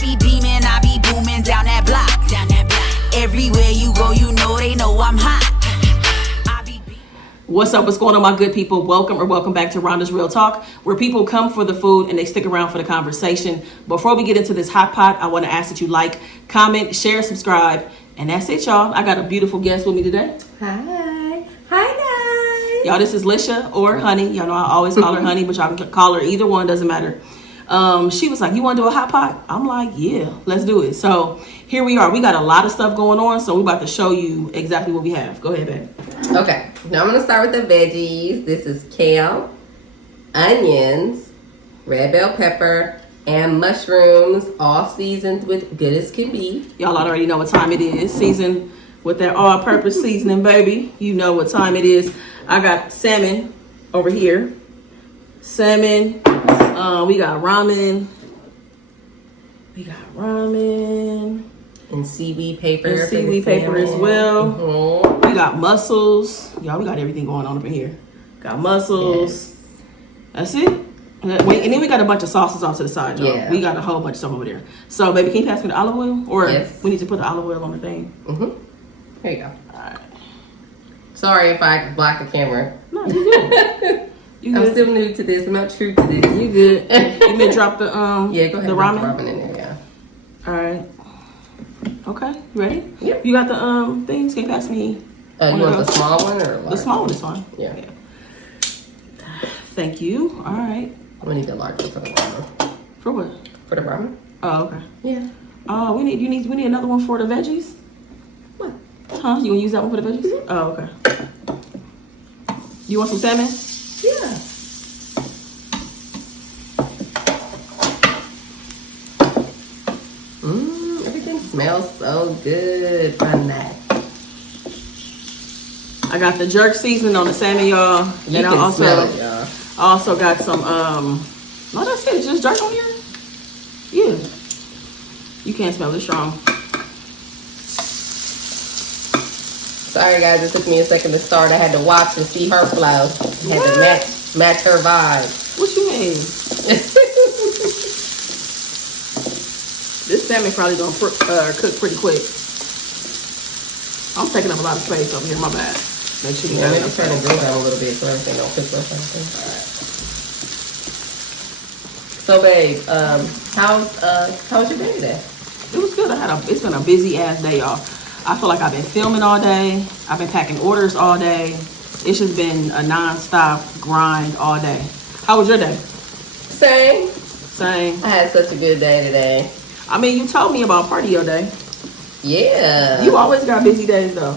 be beaming, I be booming down that block. Everywhere you go, you know they know I'm hot. What's up? What's going on, my good people? Welcome back to Rhonda's Real Talk, where people come for the food and they stick around for the conversation. Before we get into this hot pot, I want to ask that you like, comment, share, subscribe, and that's it, y'all. I got a beautiful guest with me today. Hi guys. Y'all, this is Lisha or Honey. Y'all know I always call her Honey, but y'all can call her either one, doesn't matter. She was like, you want to do a hot pot? I'm like, yeah, let's do it. So here we are. We got a lot of stuff going on, so we're about to show you exactly what we have. Go ahead, babe. Okay, now I'm going to start with the veggies. This is kale, onions, red bell pepper, and mushrooms, all seasoned with good as can be. Y'all already know what time it is. Seasoned with that all-purpose seasoning, baby. You know what time it is. I got salmon over here. Salmon. We got ramen. And seaweed paper. And seaweed paper as well. Mm-hmm. We got mussels. Y'all, we got everything going on up in here. Got mussels. Yes. That's it. Wait, and then we got a bunch of sauces off to the side, y'all. Yeah. We got a whole bunch of stuff over there. So, baby, can you pass me the olive oil? Or yes. We need to put the olive oil on the thing. Mm-hmm. There you go. All right. Sorry if I block the camera. No, you good. I'm still new to this. I'm not true to this. You good. You may drop the yeah, go ahead. the ramen. ramen In there, yeah. All right. Okay, you ready? Yep. You got the things? Can you pass me? You want the small one or large? The small one is fine. Yeah. Thank you. All right. I'm gonna need the large one for the ramen. For what? For the ramen. Oh, okay. Yeah. Oh, we need another one for the veggies. What? Huh? You gonna use that one for the veggies? Mm-hmm. Oh, okay. You want some salmon? Yeah. Everything smells so good on that. I got the jerk seasoning on the salmon, y'all. And then I also got some no, that's it. It's just jerk on here. Yeah. You can't smell it strong. Sorry guys, it took me a second to start. I had to watch and see her flow. I had to match her vibe. What you mean? This salmon probably gonna cook pretty quick. I'm taking up a lot of space over here. My bad. Make sure you got maybe turn the grill down a little bit so everything don't cook or something. All right. So, babe, how was your day today? It was good. It's been a busy ass day, y'all. I feel like I've been filming all day. I've been packing orders all day. It's just been a non-stop grind all day. How was your day? Same. I had such a good day today. I mean, you told me about part of your day. Yeah. You always got busy days, though.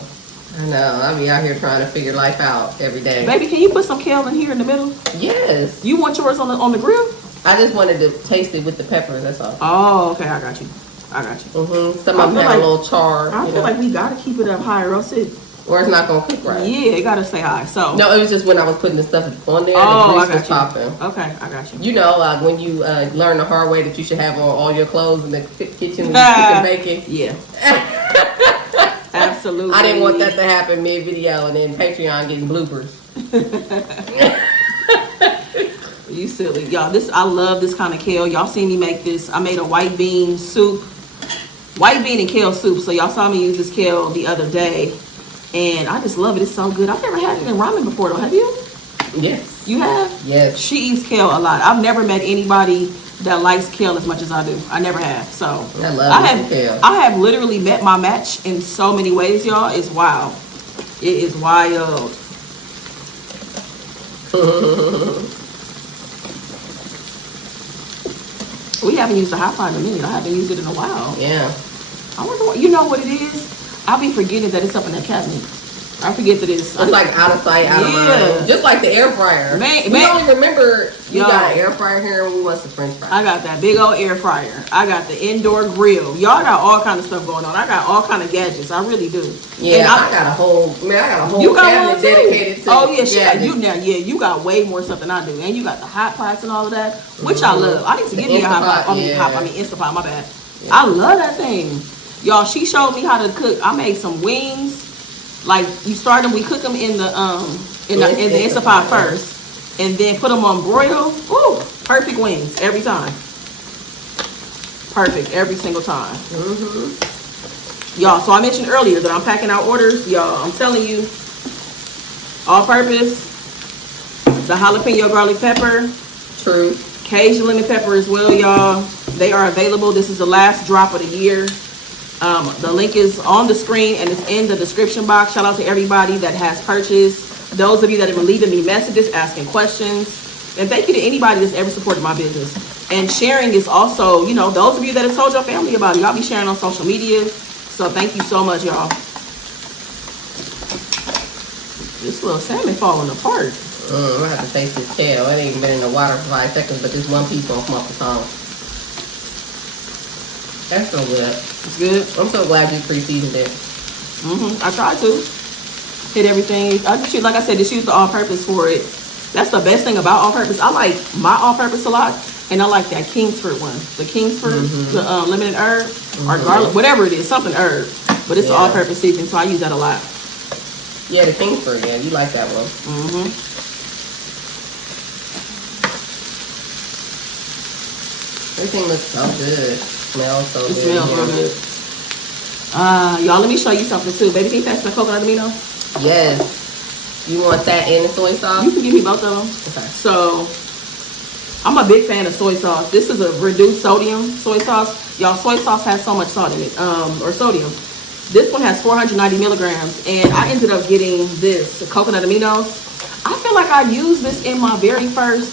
I know. I be out here trying to figure life out every day. Baby, can you put some kale in here in the middle? Yes. You want yours on the grill? I just wanted to taste it with the pepper. That's all. Oh, okay. I got you. Mm-hmm. Some of them have a little char. I feel like we gotta keep it up high, or else it's not gonna cook right. Yeah, it gotta stay high. So no, it was just when I was putting the stuff on there. Oh, the I grease was got popping. you. Okay, I got you. You know, when you learn the hard way that you should have on all your clothes in the kitchen when you're cooking bacon. Yeah. Absolutely. I didn't want that to happen mid-video and then Patreon getting bloopers. You silly. Y'all, I love this kind of kale. Y'all seen me make this. I made a white bean soup. White bean and kale soup. So y'all saw me use this kale the other day. And I just love it. It's so good. I've never had it in ramen before though. Have you? Yes. You have? Yes. She eats kale a lot. I've never met anybody that likes kale as much as I do. I never have. So I love kale. I have literally met my match in so many ways, y'all. It's wild. It is wild. We haven't used a hot pot in a minute. I haven't used it in a while. Yeah. I wonder what, you know what it is? I'll be forgetting that it's up in that cabinet. I forget that it's like out of sight, out of mind. Just like the air fryer. We only remember you got an air fryer here and we want some French fries. I got that big old air fryer. I got the indoor grill. Y'all got all kind of stuff going on. I got all kind of gadgets. I really do. Yeah, I got a whole cabinet dedicated to. Oh yeah, you got way more stuff than I do, and you got the hot pots and all of that, which I love. I need to get me a hot pot. Instant-Pot. My bad. Yeah. I love that thing. Y'all, she showed me how to cook. I made some wings. Like you start them, we cook them in the Instant Pot first, and then put them on broil. Ooh, perfect wings every time. perfect every single time. Y'all, so I mentioned earlier that I'm packing out orders. Y'all, I'm telling you, all purpose, the jalapeno garlic pepper. True. Cajun lemon pepper as well, y'all. They are available. This is the last drop of the year. The link is on the screen and it's in the description box. Shout out to everybody that has purchased. Those of you that have been leaving me messages, asking questions. And thank you to anybody that's ever supported my business. And sharing is also, you know, those of you that have told your family about it. Y'all be sharing on social media. So thank you so much, y'all. This little salmon falling apart. I'm gonna have to taste this kale. It ain't been in the water for 5 seconds, but this one piece won't come off the tongue. That's so good. It's good. I'm so glad you pre-seasoned it. I tried to hit everything. I just use, like I said, just use the all-purpose for it. That's the best thing about all-purpose. I like my all-purpose a lot, and I like that Kingsford one. The Kingsford, the lemon and herb, or garlic, whatever it is, something herb. But it's all-purpose seasoning, so I use that a lot. Yeah, the Kingsford. Yeah, you like that one. Everything looks so good. Smells so good. It smells real good. Y'all, let me show you something too. Baby, can you pass the coconut amino? Yes. You want that and the soy sauce? You can give me both of them. Okay. So, I'm a big fan of soy sauce. This is a reduced sodium soy sauce. Y'all, soy sauce has so much salt in it, or sodium. This one has 490 milligrams, and I ended up getting this, the coconut aminos. I feel like I used this in my very first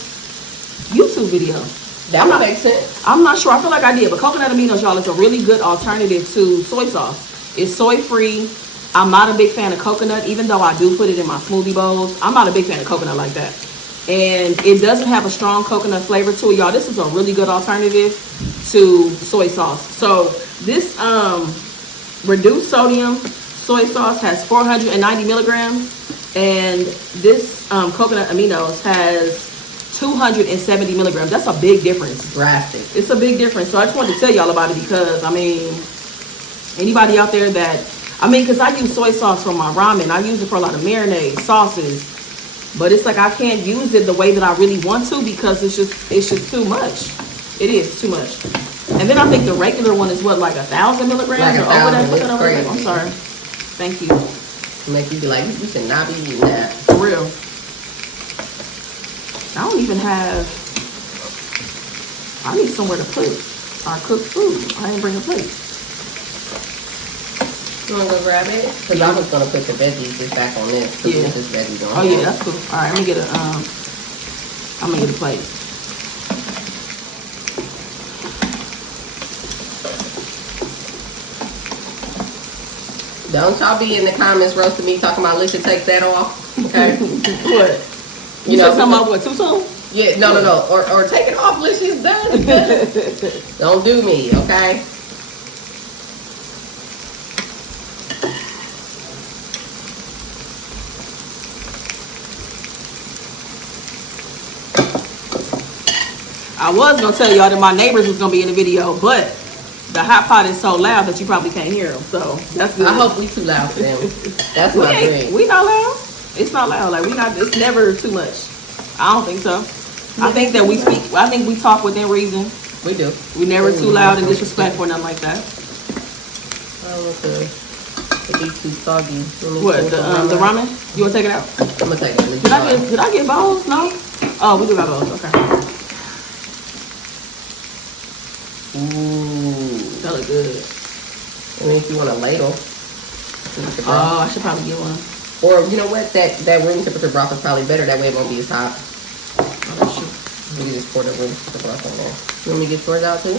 YouTube video. That would make sense. I'm not sure. I feel like I did, but coconut aminos, y'all, is a really good alternative to soy sauce. It's soy-free. I'm not a big fan of coconut, even though I do put it in my smoothie bowls. I'm not a big fan of coconut like that. And it doesn't have a strong coconut flavor to it, y'all. This is a really good alternative to soy sauce. So this reduced sodium soy sauce has 490 milligrams, and this coconut aminos has 270 milligrams. That's a big difference. Drastic. It's a big difference. So I just wanted to tell y'all about it because, I mean, anybody out there that, because I use soy sauce for my ramen. I use it for a lot of marinades, sauces. But it's like I can't use it the way that I really want to because it's just too much. It is too much. And then I think the regular one is what, like 1,000 milligrams? Like or over that? it's crazy. I'm sorry. Thank you. Make you be like, you should not be eating that. For real. I don't even have, I need somewhere to put our cooked food. I didn't bring a plate. You want to go grab it? Because I was going to put the veggies just back on this. Yeah. This veggies on Oh yeah, that's cool. All right, I'm gonna get a plate. Don't y'all be in the comments roasting me talking about Lisha take that off. Okay. What? You said something about what, too soon? Yeah, no. Or take it off, Lisha. It's done. It's done. Don't do me, okay? I was gonna tell y'all that my neighbors was gonna be in the video, but the hot pot is so loud that you probably can't hear them. So that's good. I hope we too loud for them. That's my dream. We not loud. It's not loud. Like it's never too much. I don't think so. I think that we speak. I think we talk within reason. We do. We never too loud and disrespectful, nothing like that. I don't want to be too soggy. What, the ramen? You want to take it out? I'm gonna take it. Did I get bowls? No. Oh, we do got bowls. Okay. Ooh, That look good. I mean, if you want a ladle. Oh, I should probably get one. Or you know what? That room temperature broth is probably better. That way it won't be as hot. Oh, that's true. We can just pour the room temperature broth in there. You want me to get yours out too?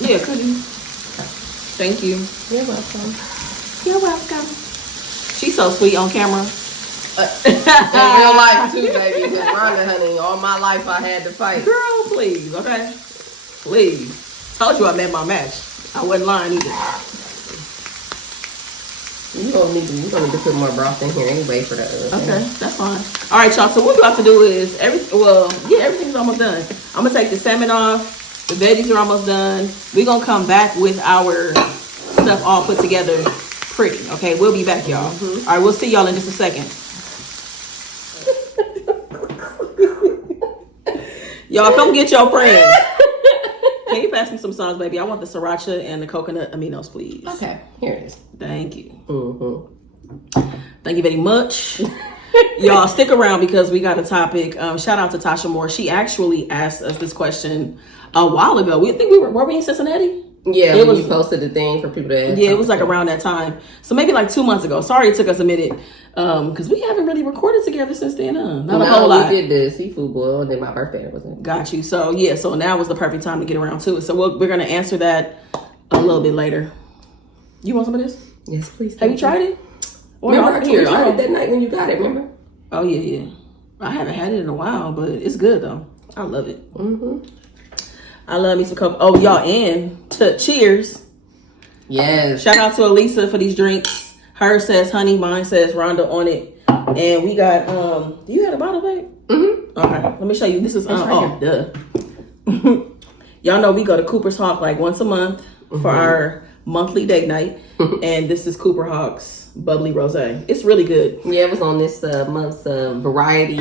Yeah, could you? Thank you. You're welcome. You're welcome. She's so sweet on camera. In real life too, baby. With Rhonda, honey, all my life I had to fight. Girl, please, okay? Please. Told you I met my match. I wasn't lying either. You don't need to put more broth in here anyway for the Okay, that's fine. All right, y'all. So what we have to do is everything's almost done. I'm gonna take the salmon off. The veggies are almost done. We're gonna come back with our stuff all put together pretty. Okay, we'll be back, y'all. All right, we'll see y'all in just a second. Y'all, come get your friends. Can you pass me some sauce, baby? I want the sriracha and the coconut aminos, please. Okay, here it is. Thank you. Mm-hmm. Thank you very much. Y'all stick around because we got a topic. Shout out to Tasha Moore. She actually asked us this question a while ago. We think were we in Cincinnati? Yeah, it was. You posted the thing for people to ask. Yeah, it was like around that time. So maybe like 2 months ago. Sorry it took us a minute. Because we haven't really recorded together since then. Not a whole lot. We did the seafood boil and then my birthday, wasn't it? Got you. So yeah, so now was the perfect time to get around to it. So we're gonna answer that a little bit later. You want some of this? Yes, please. Have you tried it? Remember, I tried it that night when you got it, remember? Oh, yeah. I haven't had it in a while, but it's good, though. I love it. Mm-hmm. I love me some coffee. Oh, y'all, and cheers. Yes. Shout out to Elisa for these drinks. Hers says honey, mine says Rhonda on it. And we got, do you have a bottle, babe? Mm-hmm. Okay, let me show you. This is, duh. Y'all know we go to Cooper's Hawk like once a month for our monthly date night. And this is Cooper Hawk's bubbly rosé. It's really good. Yeah, it was on this month's variety.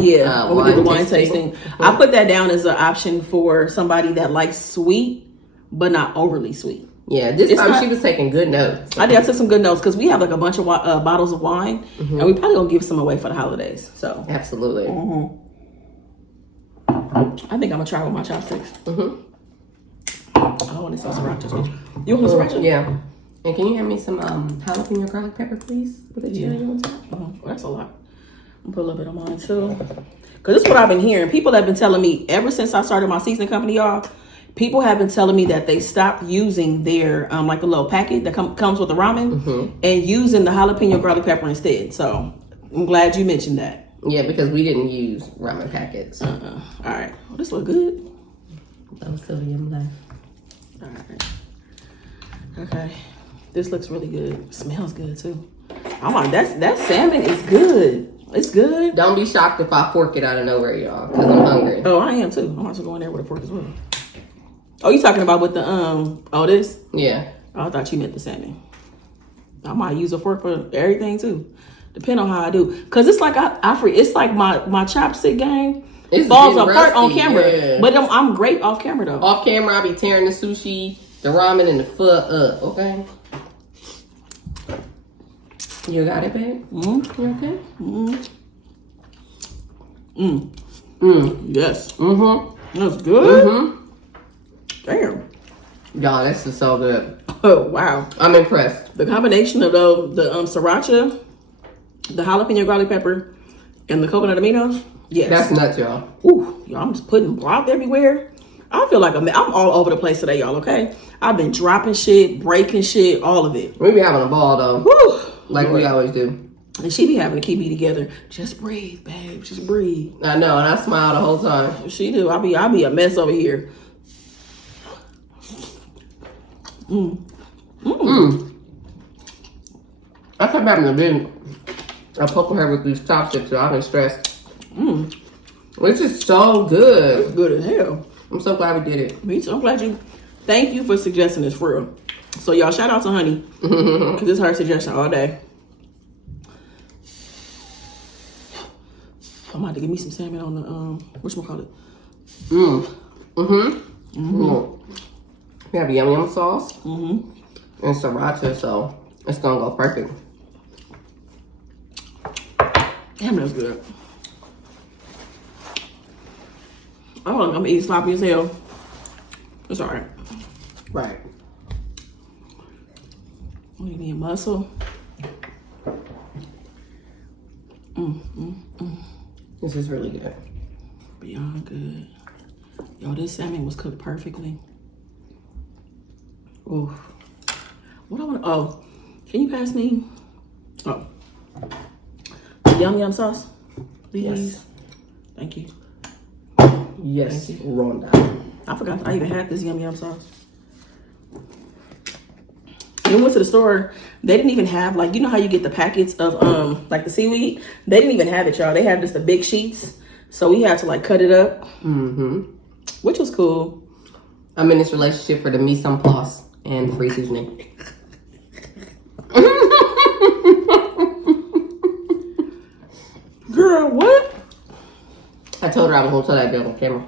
Yeah, when we did the wine tasting. Mm-hmm. I put that down as an option for somebody that likes sweet, but not overly sweet. Yeah, this time she was taking good notes. I took some good notes because we have like a bunch of bottles of wine, and we probably gonna give some away for the holidays. So absolutely. Mm-hmm. I think I'm gonna try with my chopsticks. Mm-hmm. I want some sriracha too. You want some sriracha? Yeah. And can you have me some jalapeno garlic pepper, please? With the chili on top? Well, that's a lot. I'm gonna put a little bit on mine too. Cause this is what I've been hearing. People have been telling me ever since I started my seasoning company, y'all. People have been telling me that they stopped using their like the little packet that comes with the ramen and using the jalapeno garlic pepper instead. So I'm glad you mentioned that. Yeah, because we didn't use ramen packets. All right. Well, this look good. That was sodium left. All right. Okay. This looks really good. Smells good too. Oh my, that salmon is good. It's good. Don't be shocked if I fork it out of nowhere, y'all, because I'm hungry. Oh, I am too. I'm also going there with a fork as well. Oh, you talking about with the this? Yeah. Oh, I thought you meant the salmon. I might use a fork for everything too, depending on how I do. Cause it's like it's like my chopstick game. It falls apart on camera, yeah. But I'm great off camera though. Off camera, I be tearing the sushi, the ramen, and the pho up. Okay. You got it, babe? Mm-hmm. You okay? Mm-hmm. Yes. Mm-hmm. That's good. Mm-hmm. Damn. Y'all, this is so good. Oh, wow. I'm impressed. The combination of the sriracha, the jalapeno garlic pepper, and the coconut aminos. Yes. That's nuts, y'all. Ooh, y'all, I'm just putting broth everywhere. I feel like I'm all over the place today, y'all, okay? I've been dropping shit, breaking shit, all of it. We be having a ball, though. Woo. Like we always do. And she be having to keep me together. Just breathe, babe. Just breathe. I know, and I smile the whole time. She do. I be a mess over here. I kept having to bend a poke her with these chopsticks, so I've been stressed. This is so good. It's good as hell. I'm so glad we did it. Me too. I'm glad you. Thank you for suggesting this for real. So y'all, shout out to Honey because it's her suggestion all day. I'm about to give me some salmon on the whatchamacallit. We have yum yum sauce and sriracha, so it's gonna go perfect. Damn, that's good. Oh, I'm gonna eat sloppy as hell. It's alright. Right. We need mussel. This is really good. Beyond good. Yo, this salmon was cooked perfectly. Ooh. What I want to, can you pass me? The yum yum sauce, please. Yes. Thank you. Yes, thank you. Rhonda. I forgot I even had this yum yum sauce. We went to the store. They didn't even have, like, you know how you get the packets of like the seaweed? They didn't even have it, y'all. They had just the big sheets. So we had to like cut it up. Which was cool. I'm in this relationship for the mise en place and free seasoning. Girl, what? I told her I was gonna tell that girl on camera.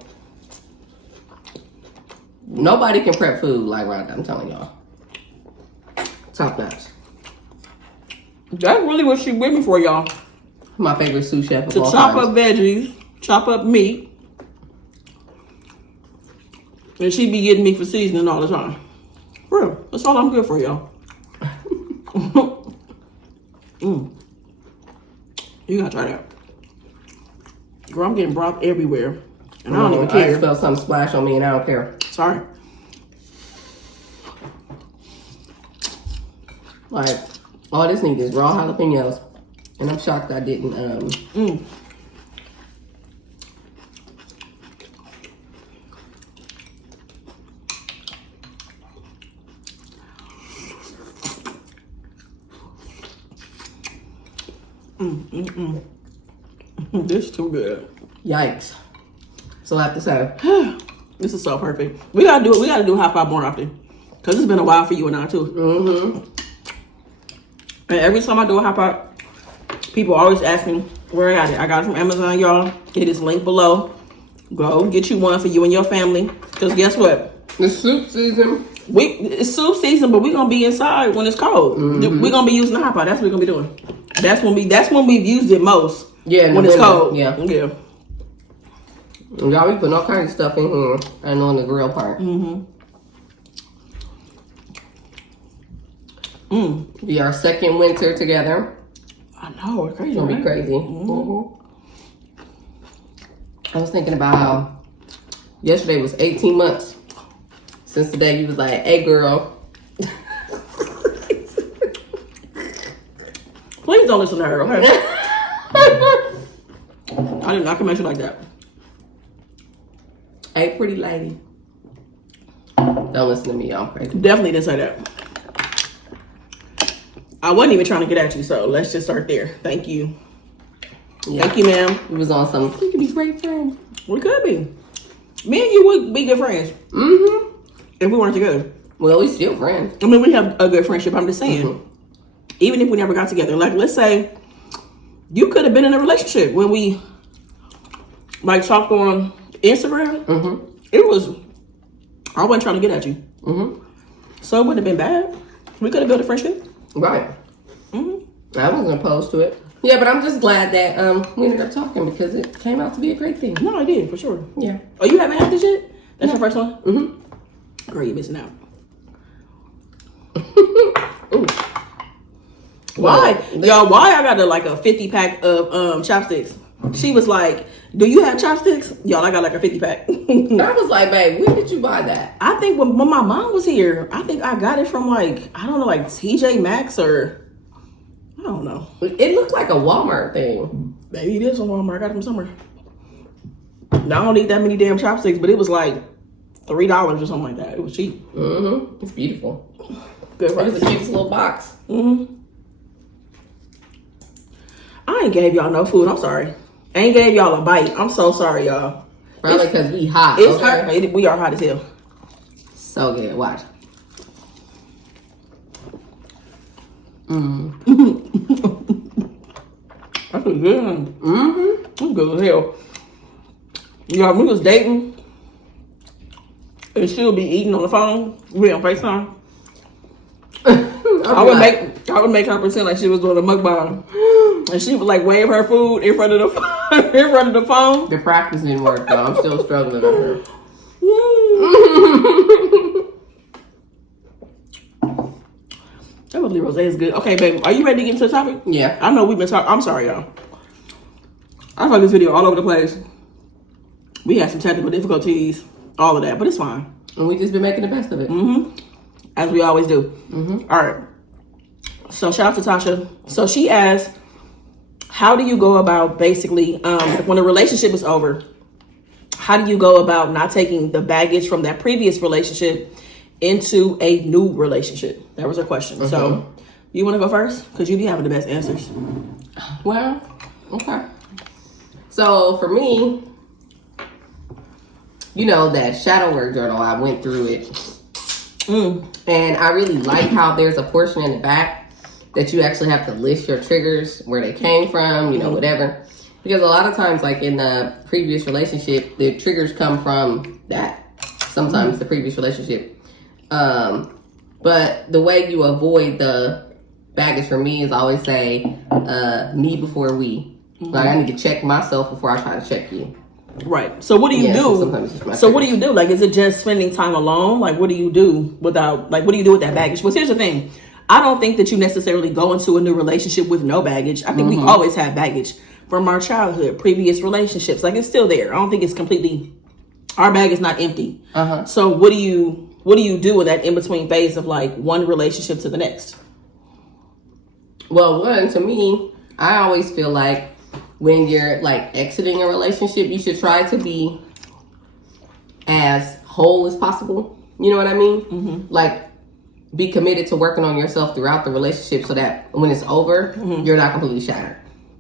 Nobody can prep food like Rhonda, I'm telling y'all. Top notch. That's really what she with me for, y'all. My favorite sous chef of all To chop times. up veggies, chop up meat. And she be getting me for seasoning all the time. For real. That's all I'm good for, y'all. You gotta try that. Girl, I'm getting broth everywhere. And I don't even I care. just felt something splash on me and I don't care. Sorry. Like, all this needs is raw jalapenos. And I'm shocked I didn't, This is too good. Yikes. So I have to say, This is so perfect. We gotta do it. We gotta do hot pot more often. Cause it's been a while for you and I too. And every time I do a hot pot, people always ask me where I got it. I got it from Amazon, y'all. It is linked below. Go get you one for you and your family. Cause guess what? the soup season. It's soup season, but we're gonna be inside when it's cold. We're gonna be using the hot pot. That's what we're gonna be doing. That's when we've used it most. Yeah, when it's cold. Yeah. Yeah. Y'all, we putting all kinds of stuff in here and on the grill part. Be our second winter together. I know, it's crazy. It's gonna be right? crazy. I was thinking about how yesterday was 18 months since the day you was like, hey girl. Please don't listen to her, okay? I did not comment you like that. Hey pretty lady. Don't listen to me, y'all crazy. Definitely didn't say that. I wasn't even trying to get at you, so let's just start there. Thank you. Yeah. Thank you, ma'am. We was on some, we could be great friends. We could be. Me and you would be good friends if we weren't together. Well, we still friends. I mean, we have a good friendship. I'm just saying, even if we never got together, like let's say you could have been in a relationship when we like talked on Instagram. It was, I wasn't trying to get at you. So it wouldn't have been bad. We could have built a friendship. Right. I wasn't opposed to it. Yeah, but I'm just glad that we ended up talking because it came out to be a great thing. No, I did, for sure. Yeah. Oh, you haven't had this yet? That's your first one? Girl, you're missing out. Ooh. Why? Y'all, why I got like a 50 pack of chopsticks? She was like, do you have chopsticks? Y'all, I got like a 50 pack. I was like, babe, when did you buy that? I think when my mom was here, I think I got it from like, I don't know, like TJ Maxx or, I don't know. It looked like a Walmart thing. Maybe it is from Walmart. I got it from somewhere. Now, I don't need that many damn chopsticks, but it was like $3 or something like that. It was cheap. It's beautiful. Good It price. was the cutest little box. I ain't gave y'all no food. I'm sorry. I ain't gave y'all a bite. I'm so sorry, y'all. Probably because we hot. It's okay? hot. We are hot as hell. So good. Watch. That's good. That's good as hell. Y'all, we was dating, and she'll be eating on the phone. We on FaceTime. I would make her pretend like she was doing a mukbang, and she would like wave her food in front of the phone. The practice didn't work though. I'm still struggling with her. That was rosé is good. Okay, baby, are you ready to get into the topic? Yeah. I know we've been talking. I'm sorry, y'all. I saw this video all over the place. We had some technical difficulties, all of that, but it's fine. And we just been making the best of it. As we always do. All right. So shout out to Tasha. So she asked, how do you go about basically, when a relationship is over, how do you go about not taking the baggage from that previous relationship into a new relationship? That was her question. So you want to go first? Because you be having the best answers. Well, okay. So for me, you know, that shadow work journal, I went through it. And I really like how there's a portion in the back that you actually have to list your triggers, where they came from, you know, whatever. Because a lot of times, like in the previous relationship, the triggers come from that sometimes the previous relationship. But the way you avoid the baggage for me is I always say, me before we. Like, I need to check myself before I try to check you. Right. So what do you do? So what do you do? Like, is it just spending time alone? Like, what do you do without, like, what do you do with that baggage? Well, here's the thing. I don't think that you necessarily go into a new relationship with no baggage. I think we always have baggage from our childhood, previous relationships. Like, it's still there. I don't think it's completely, our bag is not empty. So what do you do in that in-between phase of like one relationship to the next? Well, one, to me, I always feel like when you're like exiting a relationship, you should try to be as whole as possible. You know what I mean? Like, be committed to working on yourself throughout the relationship so that when it's over, you're not completely shattered.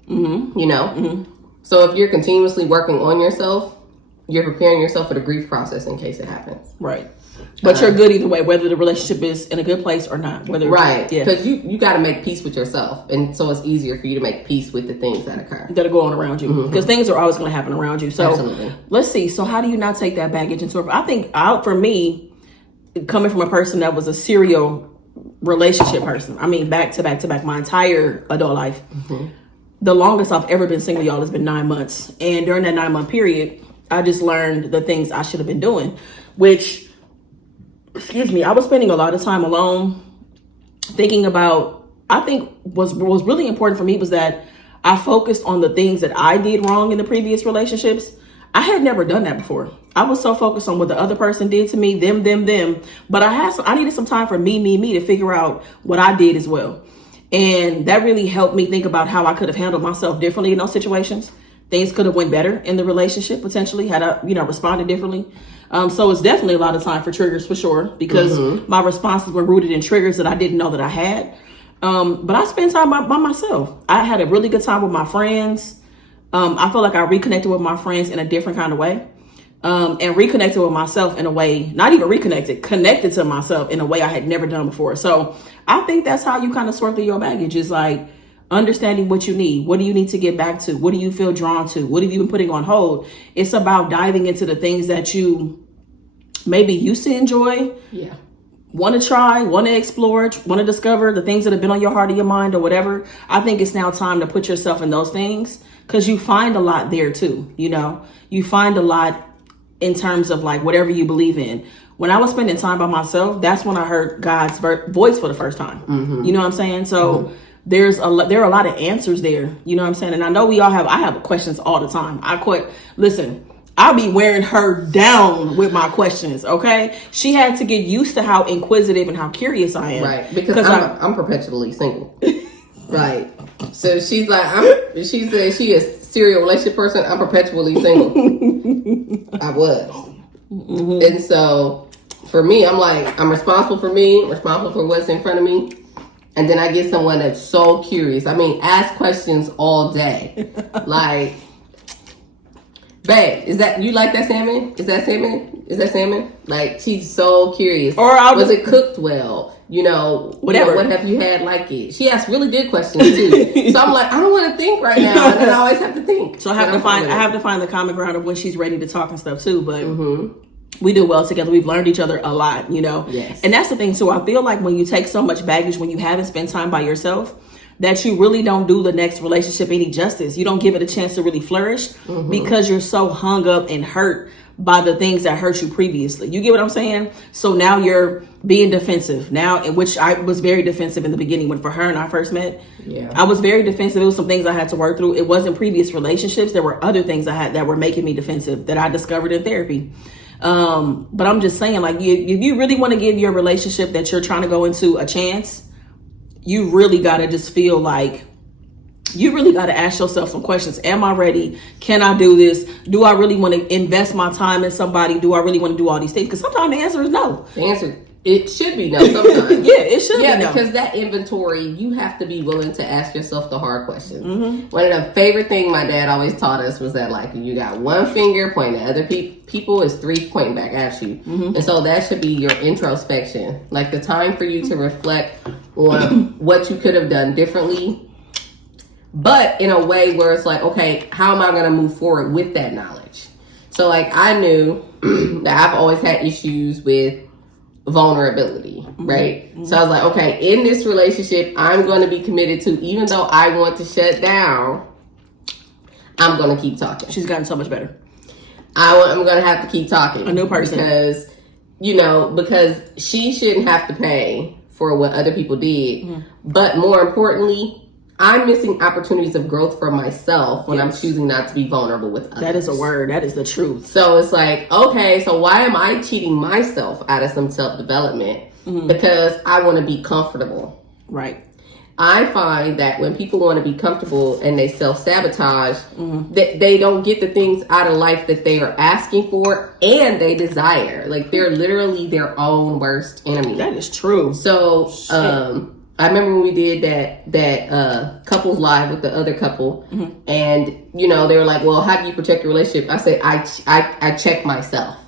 You know? So if you're continuously working on yourself, you're preparing yourself for the grief process in case it happens. Right. But you're good either way, whether the relationship is in a good place or not. Whether right. Because you got to make peace with yourself. And so it's easier for you to make peace with the things that occur. That are going on around you. Because things are always going to happen around you. So absolutely. Let's see. So how do you not take that baggage into it? I think for me, coming from a person that was a serial relationship person, I mean, back to back my entire adult life, the longest I've ever been single, y'all, has been 9 months. And during that 9-month period, I just learned the things I should have been doing, which, I was spending a lot of time alone thinking about, I think what was really important for me was that I focused on the things that I did wrong in the previous relationships. I had never done that before. I was so focused on what the other person did to me, them. But I needed some time for me to figure out what I did as well. And that really helped me think about how I could have handled myself differently in those situations. Things could have went better in the relationship potentially had I, responded differently. So it's definitely a lot of time for triggers for sure, because my responses were rooted in triggers that I didn't know that I had. But I spent time by myself. I had a really good time with my friends. I feel like I reconnected with my friends in a different kind of way. And reconnected with myself in a way, not even reconnected, connected to myself in a way I had never done before. So I think that's how you kind of sort through your baggage, is like understanding what you need. What do you need to get back to? What do you feel drawn to? What have you been putting on hold? It's about diving into the things that you maybe used to enjoy. Yeah. Want to try, want to explore, want to discover the things that have been on your heart or your mind or whatever. I think it's now time to put yourself in those things, because you find a lot there too. You find a lot in terms of like whatever you believe in. When I was spending time by myself, that's when I heard God's voice for the first time. You know what I'm saying? So there are a lot of answers there. You know what I'm saying? And I know I have questions all the time. Listen, I'll be wearing her down with my questions. Okay. She had to get used to how inquisitive and how curious I am. Right. Because I'm perpetually single. Right. So she's like, she said she is a serial relationship person. I'm perpetually single. I was. And so for me, I'm like, I'm responsible for me, responsible for what's in front of me. And then I get someone that's so curious. I mean, ask questions all day. Like, babe, you like that salmon? Is that salmon? Is that salmon? Like, she's so curious. Or was it cooked well? Whatever. What have you had like it? She asks really good questions too. So I'm like, I don't want to think right now, and then I always have to think. So I have to find the common ground of when she's ready to talk and stuff too. But we do well together. We've learned each other a lot, Yes. And that's the thing too. I feel like when you take so much baggage, when you haven't spent time by yourself, that you really don't do the next relationship any justice. You don't give it a chance to really flourish because you're so hung up and hurt by the things that hurt you previously. You get what I'm saying? So now you're being defensive now, in which I was very defensive in the beginning when for her and I first met. Yeah, I was very defensive. It was some things I had to work through. It wasn't previous relationships. There were other things I had that were making me defensive that I discovered in therapy. But I'm just saying, like, if you really want to give your relationship that you're trying to go into a chance, you really got to just feel like you really got to ask yourself some questions. Am I ready? Can I do this? Do I really want to invest my time in somebody? Do I really want to do all these things? Because sometimes the answer is no. The answer, it should be no sometimes. Yeah, it should be no. Yeah, because that inventory, you have to be willing to ask yourself the hard questions. One of the favorite things my dad always taught us was that, like, you got one finger pointing at other people is three pointing back at you. And so that should be your introspection. Like, the time for you to reflect on what you could have done differently, but in a way where it's like, okay, how am I going to move forward with that knowledge? So like I knew that I've always had issues with vulnerability, right? So I was like, okay, in this relationship, I'm going to be committed to, even though I want to shut down, I'm going to keep talking. She's gotten so much better. I'm going to have to keep talking. A new person. Because, because she shouldn't have to pay for what other people did. But more importantly, I'm missing opportunities of growth for myself when I'm choosing not to be vulnerable with others. That is a word. That is the truth. So it's like, okay, so why am I cheating myself out of some self-development? Because I want to be comfortable. Right. I find that when people want to be comfortable and they self-sabotage, that they don't get the things out of life that they are asking for and they desire. Like, they're literally their own worst enemy. That is true. So, I remember when we did that couples live with the other couple, and they were like, "Well, how do you protect your relationship?" I said, "I check myself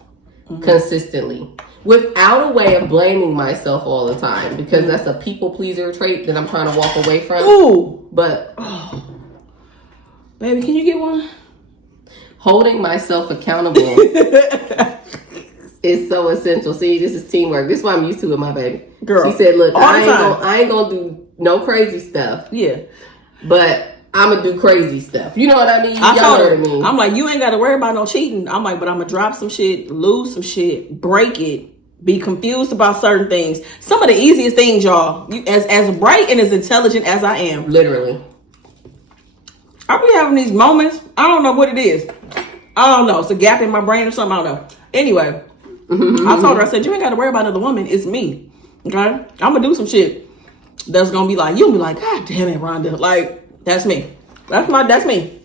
consistently, without a way of blaming myself all the time, because that's a people pleaser trait that I'm trying to walk away from." Ooh, but baby, can you get one? Holding myself accountable is so essential. See, this is teamwork. This is what I'm used to with my baby. Girl, she said, "Look, I ain't gonna do no crazy stuff. Yeah, but I'm gonna do crazy stuff." You know what I mean? I told her. What I mean? I'm like, you ain't got to worry about no cheating. I'm like, but I'm gonna drop some shit, lose some shit, break it, be confused about certain things. Some of the easiest things, y'all. You, as bright and as intelligent as I am, literally, I be having these moments. I don't know what it is. I don't know. It's a gap in my brain or something. I don't know. Anyway, I told her, I said, you ain't got to worry about another woman. It's me. Okay, I'm gonna do some shit that's gonna be like, you'll be like, God damn it, Rhonda. Like, that's me. That's me.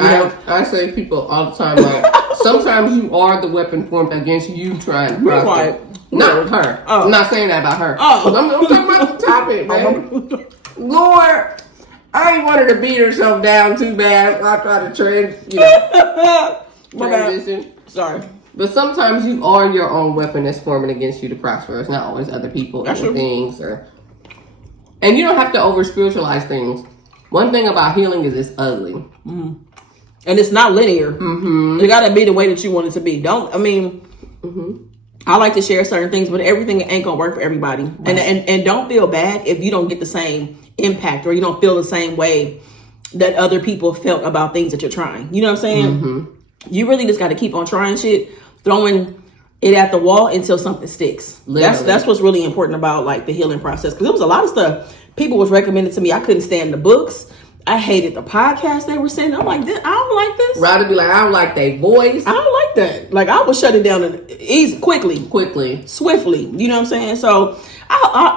I say people all the time, like, sometimes you are the weapon formed against you trying to prosper. Not her. Oh. I'm not saying that about her. Oh. I'm talking about the topic, man. Lord, I ain't wanted to beat herself down too bad. I try to transition. Sorry. But sometimes you are your own weapon that's forming against you to prosper. It's not always other people or things. And you don't have to over spiritualize things. One thing about healing is it's ugly. And it's not linear. It gotta be the way that you want it to be. I like to share certain things, but everything ain't gonna work for everybody. Right. And don't feel bad if you don't get the same impact or you don't feel the same way that other people felt about things that you're trying. You know what I'm saying? You really just got to keep on trying shit, throwing it at the wall until something sticks. That's what's really important about like the healing process. Because there was a lot of stuff people was recommended to me. I couldn't stand the books. I hated the podcast they were saying. I'm like, I don't like this. Rather be like, I don't like their voice. I don't like that. Like, I was shutting down quickly, swiftly. You know what I'm saying? So,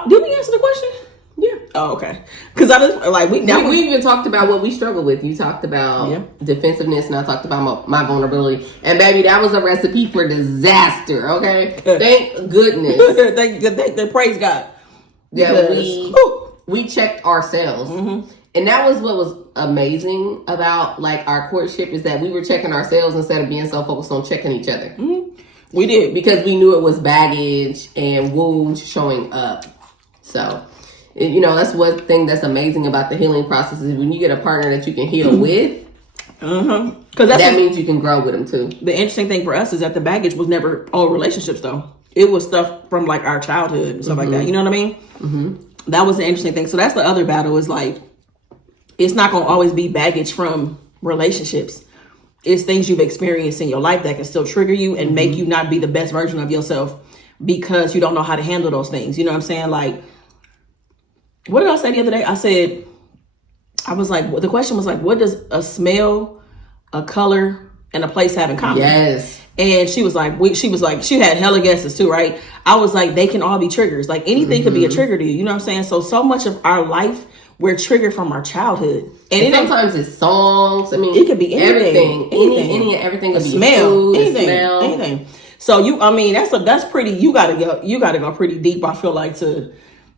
did we answer the question? Yeah. Oh, okay. Because I just like we even talked about what we struggle with. You talked about defensiveness, and I talked about my vulnerability. And baby, that was a recipe for disaster. Okay, thank goodness. thank praise God. Yeah, we checked ourselves, and that was what was amazing about like our courtship is that we were checking ourselves instead of being so focused on checking each other. We did because we knew it was baggage and wounds showing up. So. That's one thing that's amazing about the healing process is when you get a partner that you can heal with, because that means you can grow with them too. The interesting thing for us is that the baggage was never all relationships though. It was stuff from like our childhood and stuff like that. You know what I mean? That was the interesting thing. So that's the other battle is like, it's not going to always be baggage from relationships. It's things you've experienced in your life that can still trigger you and make you not be the best version of yourself because you don't know how to handle those things. You know what I'm saying? Like, what did I say the other day? I was like, the question was like, what does a smell, a color, and a place have in common? Yes. And she was like, she had hella guesses too, right? I was like, they can all be triggers. Like anything could be a trigger to you. You know what I'm saying? So much of our life, we're triggered from our childhood. And sometimes it's songs. I mean, it could be anything. Everything could be smell, food, anything. So that's pretty, you gotta go pretty deep, I feel like, to,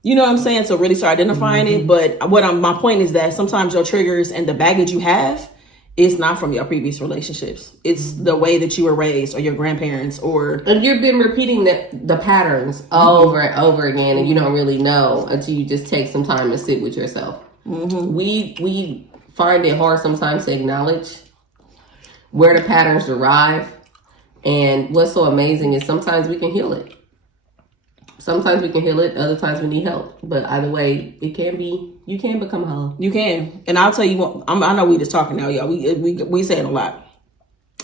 you know what I'm saying? So really start identifying it. But my point is that sometimes your triggers and the baggage you have is not from your previous relationships. It's the way that you were raised or your grandparents and you've been repeating the patterns over and over again and you don't really know until you just take some time to sit with yourself. We find it hard sometimes to acknowledge where the patterns derive And what's so amazing is sometimes we can heal it. Sometimes we can heal it. Other times we need help. But either way, you can become whole. You can. And I'll tell you what, I know we just talking now, y'all. We saying a lot.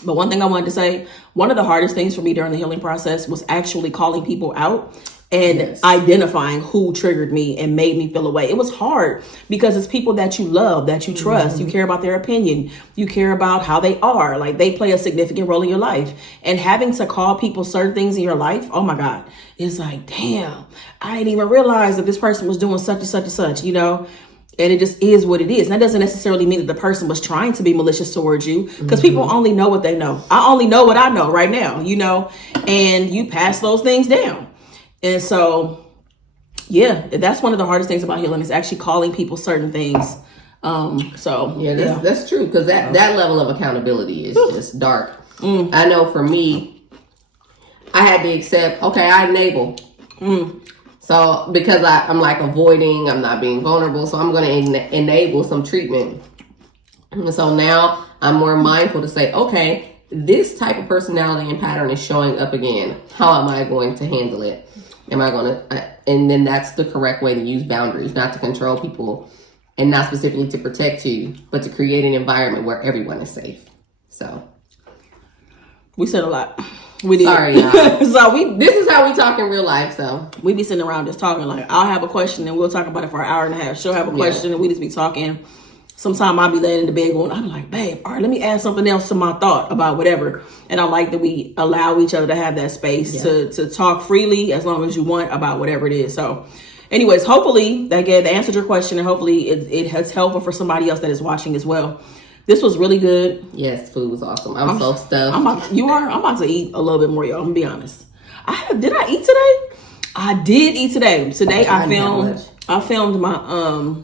But one thing I wanted to say, one of the hardest things for me during the healing process was actually calling people out and identifying who triggered me and made me feel away. It was hard because it's people that you love, that you trust. You care about their opinion. You care about how they are. Like, they play a significant role in your life. And having to call people certain things in your life, oh my God, it's like, damn, I didn't even realize that this person was doing such and such and such, you know? And it just is what it is. And that doesn't necessarily mean that the person was trying to be malicious towards you, because people only know what they know. I only know what I know right now, you know, and you pass those things down. And so, yeah, that's one of the hardest things about healing, is actually calling people certain things. That's true, because that level of accountability is just dark. I know for me, I had to accept, okay, I enable. So because I'm like avoiding, I'm not being vulnerable, so I'm going to enable some treatment. And so now I'm more mindful to say, okay, this type of personality and pattern is showing up again. How am I going to handle it? Am I going to, and then that's the correct way to use boundaries, not to control people and not specifically to protect you, but to create an environment where everyone is safe. So we said a lot. We did. Sorry, y'all. This is how we talk in real life. So we be sitting around just talking. Like, I'll have a question and we'll talk about it for an hour and a half. She'll have a question and we just be talking. Sometimes I'll be laying in the bed going, I'm like, babe, all right, let me add something else to my thought about whatever. And I like that we allow each other to have that space to talk freely as long as you want about whatever it is. So anyways, hopefully that answered your question, and hopefully it has helpful for somebody else that is watching as well. This was really good. Yes, food was awesome. I'm so stuffed. I'm about to eat a little bit more, y'all. I'm gonna be honest. Did I eat today? I did eat today. Today I filmed my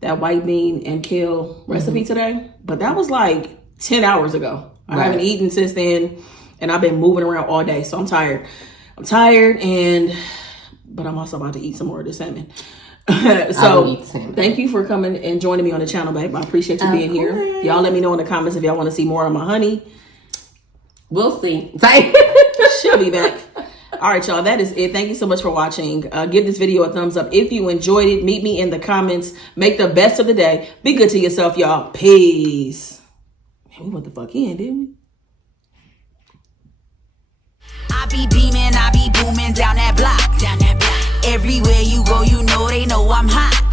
that white bean and kale recipe today, but that was like 10 hours ago. I haven't eaten since then, and I've been moving around all day, so I'm tired. But I'm also about to eat some more of the salmon. So thank you for coming and joining me on the channel, babe. I appreciate you being here. Y'all let me know in the comments if y'all want to see more of my honey. We'll see. She'll be back. All right, y'all, that is it. Thank you so much for watching. Give this video a thumbs up if you enjoyed it. Meet me in the comments. Make the best of the day. Be good to yourself, y'all. Peace. Man, we went the fuck in, didn't we? I be beaming, I be booming down that block. Everywhere you go, you know they know I'm hot.